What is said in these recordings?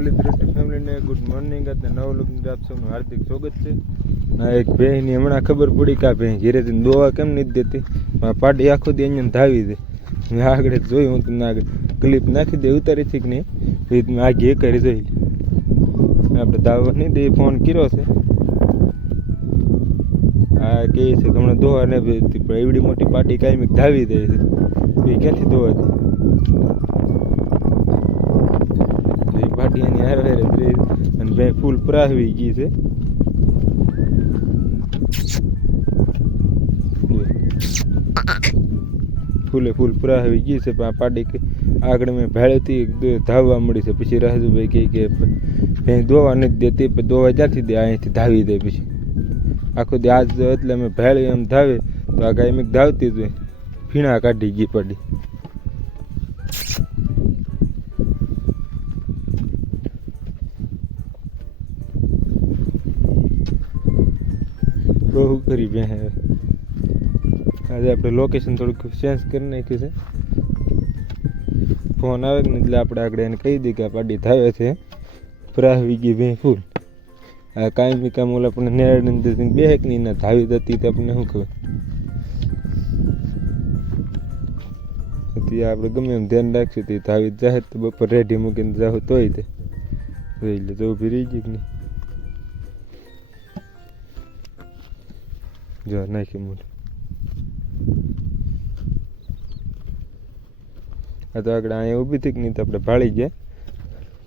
વલી દ્રષ્ટિ ફેમિલીને good morning અને નવ લગ્ન આપ સૌનું હાર્દિક સ્વાગત છે. ના એક ભેંની હમણાં ખબર પડી કે આ ભેં ઘેરેથી દોવા કેમ નથી દેતી, પાડી આખો દી અહીંયા ધાવી દે. મેં આગળ જોયું, હું તમને આગળ ક્લિપ નાખી દે ઉતારી છે કે નહીં, એ મેં આગે કરી જોઈ. આપણે ધાવવા નહીં દે, ફોન કર્યો છે. આ કહે છે કે હમણાં દોવા નહીં દેતી, પણ એવડી મોટી પાડી કાંઈ ધાવી દે છે, એ ક્યાંથી દોવા દે? પાટિયાની હારે હારે અને ભાઈ ફૂલ પરાવી ગઈ છે. ફૂલે ફૂલ પરાવી ગઈ છે, પણ આ પાડી આગળ મેં ભાડેથી ધાવવા મળી છે. પછી રાજુભાઈ કહે કે ભાઈ દોવા નથી દેતી, પણ દોવા ક્યાંથી દે? અહીંથી ધાવી દે. પછી આખો દી આજ એટલે મેં ભાડે એમ ધાવે તો આ ગાય મેં ધાવતી જ ફીણા કાઢી ગઈ પાડી. બહુ કરી બે આજે આપણે લોકેશન થોડુંક ચેન્જ કરી નાખ્યું છે. ફોન આવે ને એટલે આપણે આગળ એને કહી દઈએ કે આ પાડી ધાવે છે, પરાવી ગઈ બે ફૂલ. આ કાંઈ કામ ઓલા આપણને નેરડ બે એક ની ના ધાવી જતી તો આપણને શું ખબર હતી. આપણે ગમે એમ ધ્યાન રાખશું તો ધાવી જાય તો બપોર રેડી મૂકીને જાવ તોય તે જોઈ લે તો ઊભી રહી ગઈ કે નહીં. જો નાખી મોઢું. આ તો આગળ અહીંયા ઊભી થઈ કે નહીં તો આપણે ભાળી ગયા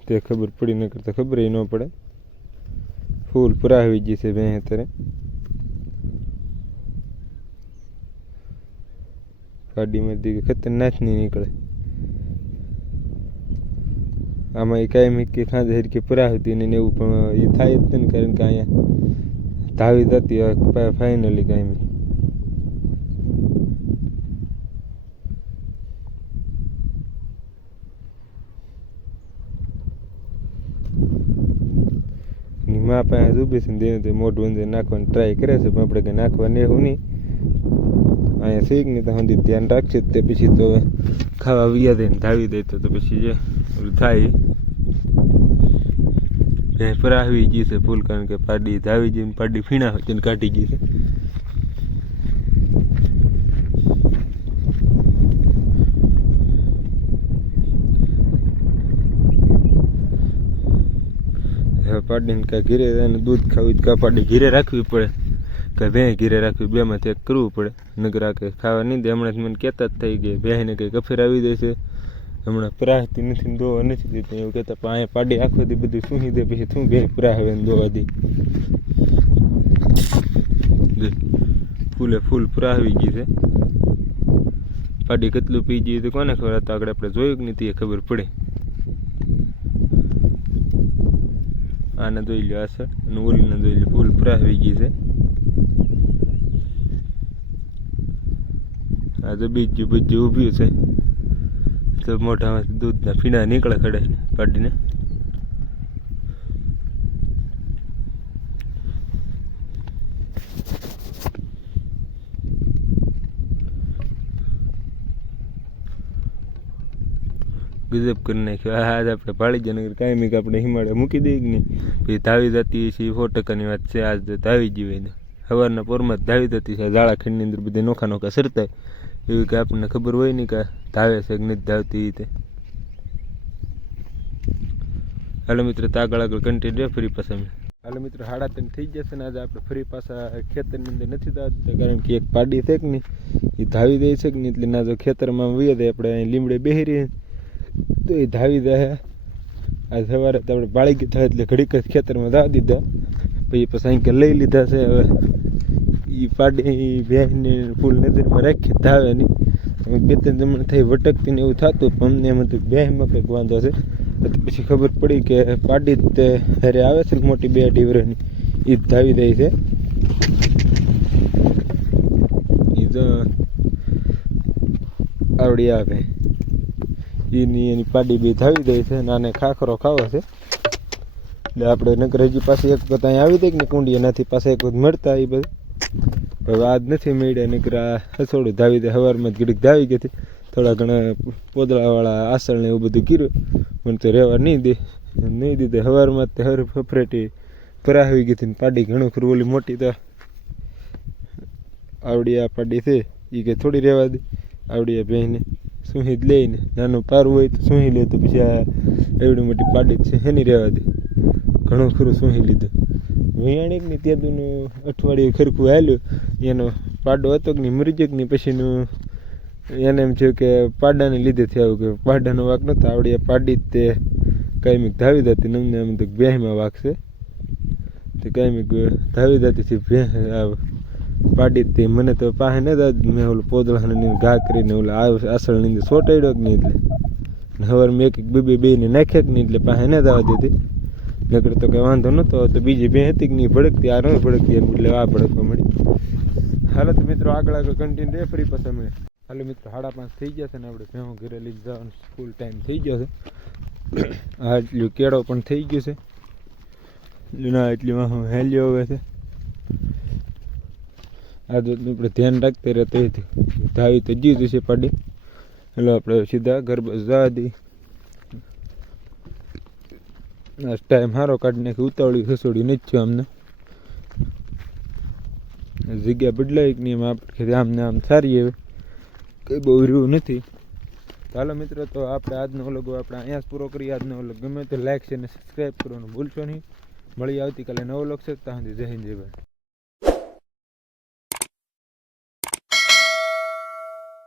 તે ખબર પડી, ન કરતા ખબર ન પડે. ફૂલ પરાવી ગઈ છે ભેં અત્યારે. ગાડીમાંથી ખતરનાક નહીં નીકળે. આમાં એ કાંઈ કે ખાંજે હરકી પરાવતી ને એવું, પણ એ થાય જ ને, કારણ કે અહીંયા ધાવી જતી ફાઇનલી કાંઈ મા પાસે ઊભી છે ને તેને મોઢું અંદર નાખવાની ટ્રાય કરે છે, પણ આપણે કંઈ નાખવાની એવું નહીં. અહીંયા શીખ નહીં તો સુધી ધ્યાન રાખશે તે પછી તો ખાવા વિયા દે ને ધાવી દે તો પછી જે ઓલું થાય. ભેં પરાવી ગઈ છે ફૂલ, કારણ કે પાડી ધાવી જઈને પાડી ફીણા હોય કાઢી ગઈ છે. પાડીને કાંઈ ઘીરે એને દૂધ ખાવું કાં પાડી ઘીરે રાખવી પડે, કાંઈ ભેં ઘીરે રાખવી, બેમાંથી એક કરવું પડે. નગર આ કંઈ ખાવા નહીં દે. હમણાં મને કહેતા જ થઈ ગયા ભેંને કંઈ કફેર આવી જાય છે, હમણાં પરાહતી નથી, દોવા નથી દેતી એવું કહેતા. પણ અહીંયા પાડી આખો દી બધું સૂહી દે, પછી શું ભેં પરાવે ને દોવા દે. ફૂલે ફૂલ પરાવી ગઈ છે પાડી. કેટલું પી ગઈ તો કોને ખબર, તો આગળ આપણે જોયું કે નથી એ ખબર પડે. આને જોઈ લો આસળ અને ઓલીને જોઈ લો, ફૂલ પરાવી ગઈ છે. આ તો બીજું ઊભ્યું છે તો મોઢામાંથી દૂધના ફીણા નીકળે ખડે પાડીને. ગજબ કરી નાખ્યો. આજ આપણે ભાળી જાય નગર કાંઈ નહીં, આપણે હિમાળે મૂકી દઈએ કે નહીં. પછી ધાવી જતી છે 100%ની વાત છે. આજ તો ધાવી જીવે સવારના પોરમાં જ ધાવી જતી છે. ઝાડા ખીણની અંદર બધે નોખા નોખા સરતાય એવી કે આપણને ખબર હોય નહીં કે ધાવે છે કે નથી ધાવતી રીતે. હાલો મિત્રો, તો આગળ કન્ટિન્યુ ફરી પાછા અમે. હાલો મિત્રો, 3:30 થઈ જશે ને આજે આપણે ફરી પાછા ખેતરની અંદર નથી ધાવતા, કારણ કે એક પાડી છે કે નહીં એ ધાવી દે છે કે નહીં, એટલે ના જો ખેતરમાં વહી જાય આપણે અહીં લીમડે બેસી રહીએ તો એ ધાવી જાય. આ સવારે તો આપણે બાળી ગયા એટલે ઘડીક જ ખેતરમાં ધાવી દીધો, પછી અહીં લઈ લીધા છે. હવે એ પાડી ભેંને ફૂલ નજરમાં રાખી ધાવે નહીં. બે ત્રણ જમણ થઈ વટકતી ને એવું થતું, પણ અમને એમ હતું ભેંમાં કંઈક વાંધો છે. પછી ખબર પડી કે પાડી જ તે હારે આવે છે ને મોટી 2 અઢી વર્ષની, એ જ ધાવી દે છે. એ તો આવડી આવે એની પાડી બે ધાવી દે છે. નાને ખાખરો ખાવો છે એટલે આપણે નકર હજી પાછી એક વખત અહીંયા આવી દે કે ને કુંડી એનાથી પાછા એક વખત મળતા એ બધું. હવે આજ નથી મળ્યા, નકર આ હસોડું ધાવી દે. સવારમાં જ ઘડીક ધાવી ગઈ હતી, થોડા ઘણા પોદળાવાળા આસળ ને એવું બધું કર્યું, મને તો રહેવા નહીં દે નહીં દીધે સવારમાં તે હર ફફરેટી પરાવી ગઈ હતી ને પાડી ઘણું ખરું ઓલી મોટી તો આવડી આ પાડી છે એ કે થોડી રહેવા દે આવડી આ બહેને સૂહી જ લઈને નાનું પારું હોય તો સૂહી લે તો પછી આ એવડી મોટી પાડી છે એની રહેવા દે ઘણું ખરું સૂહી લીધું વિયાણીકની ત્યાંનું અઠવાડિયું ખરખું હાલ્યું એનો પાડો હતો કે નહીં મરી ગયો પછીનું એને એમ થયું કે પાડાને લીધે થયું કે પાડાનો વાંક નહોતો આવડી આ પાડી જ તે કાંઈક ધાવી જતી ને અમને એમ તો બેહમાં વાંક છે તે કાંઈક ધાવી જતી પાડી જ મને તો પાસે ન મેં ઓલું પોદળાને ઘા કરીને ઓલા આસળની અંદર સોટાડ્યો કે નહીં એટલે હવે મેં એક બે ને નાખ્યા કે નહીં એટલે પાસે ન જવા દેતી નકર તો કંઈ વાંધો નહોતો તો બીજી બે હતી કે નહીં ભડકતી આ ન ભડકતી એટલે આ ભડકવા મળી. હાલો તો મિત્રો આગળ કન્ટિન્યુ રહે ફરી પાછા મળે. હાલો મિત્રો 5:30 થઈ ગયા છે ને આપણે ભેહું ઘરે લઈ જવાનું સ્કૂલ ટાઈમ થઈ ગયો છે. આ એટલું કેળો પણ થઈ ગયું છે ના એટલી હું હેલ્યો હવે છે આ તો આપણે ધ્યાન રાખતા રહેતા હતી ધાવી તો જીધું છે પાડી એટલે આપણે સીધા ઘર બસ જવા દઈએ. આ ટાઈમ સારો કાઢી નાખી ઉતાવળી ખસોડી નથી થયો અમને જગ્યા બદલાય કે નહીં એમાં આપણે આમને આમ સારી હવે કંઈ બહુ રહ્યું નથી. ચાલો મિત્રો તો આપણે આજનો વ્લોગ આપણે અહીંયા જ પૂરો કરીએ. આજનો વ્લોગ ગમે તો લાઈક છે અને સબસ્ક્રાઈબ કરવાનું ભૂલશો નહીં. મળી આવતીકાલે નવો વ્લોગ છે ત્યાં સુધી જય હિન્દ જય ભારત.